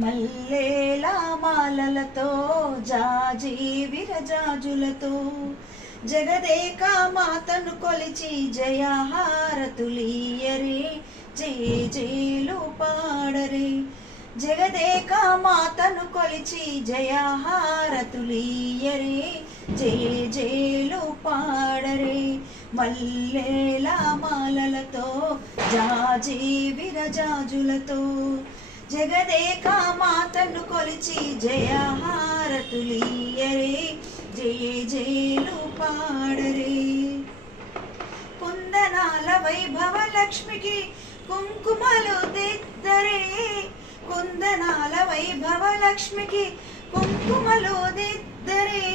మల్లేల మాలలతో జాజి విరజాజులతో జగదేక మాతను కొలిచి జయహారతులీయరే జేలు పాడరే. జగదేక మాతను కొలిచి జయహారతులీయరే జేలు పాడరే. మల్లేల మాలలతో జాజి విరజాజులతో జగదేక మాతను కొలిచి జయహారతులీయరే జేలు పాడరే. కుందనాల వైభవ లక్ష్మికి కుంకుమలు దిద్దరే. కుందనాల వైభవ లక్ష్మికి కుంకుమలు దిద్దరే.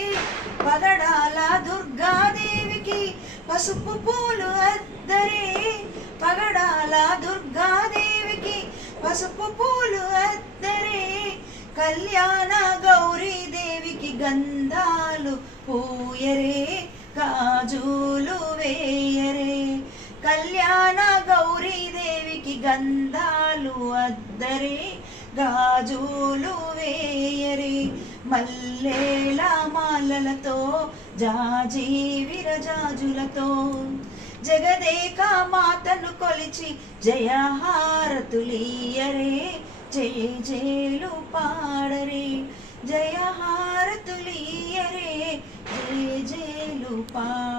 పగడాల దుర్గాదేవికి పసుపు పూలు అద్దరే. పగడాల దుర్గాదేవికి పసుపు పూలు అద్దరే. కళ్యాణ గౌరీదేవికి గంధాలు పూయరే గాజులు వేయరే. కళ్యాణ గౌరీదేవికి గంధాలు అద్దరే గాజులు వేయరే. మల్లేల మాలలతో జాజి విరజాజులతో జగదేక మాతను కొలిచి జయహారతులీయరే జేలు పాడరే. జయహారతులీయరే జేలు పాడరే.